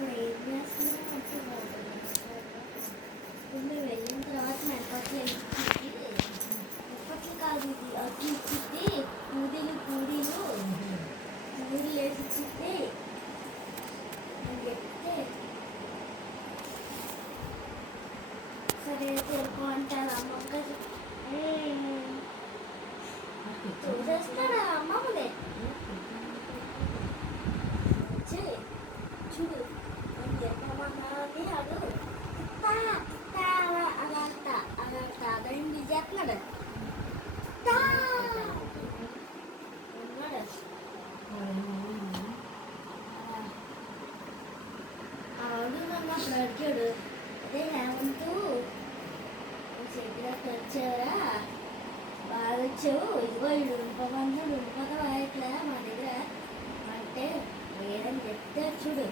ఇప్పుడు ఏం చేస్తున్నావు అంటే మేము వెళ్ళిన తర్వాత మెరపట్లు మెరపట్లు కాదు ఇది అచ్చి ఇచ్చిద్ది పూరీలు పూరీలు వేసి ఇచ్చిద్ది అని చెప్తే సరే తెలుపు అంటారు అమ్మమ్మ చూసేస్తాడా అమ్మమ్మనే చూడు నేను చెప్పమన్నది అడు అలా అదండి చేస్తున్నాడు ఆడు నన్ను అప్పుడు అడిగాడు అదే హేమంతు చెప్పినట్టు వచ్చావరా బాగా వచ్చావు ఇదిగో ఇడు ఉండిపోతావా ఇట్లా మా దగ్గర అంటే లేదని చెప్తే చూడు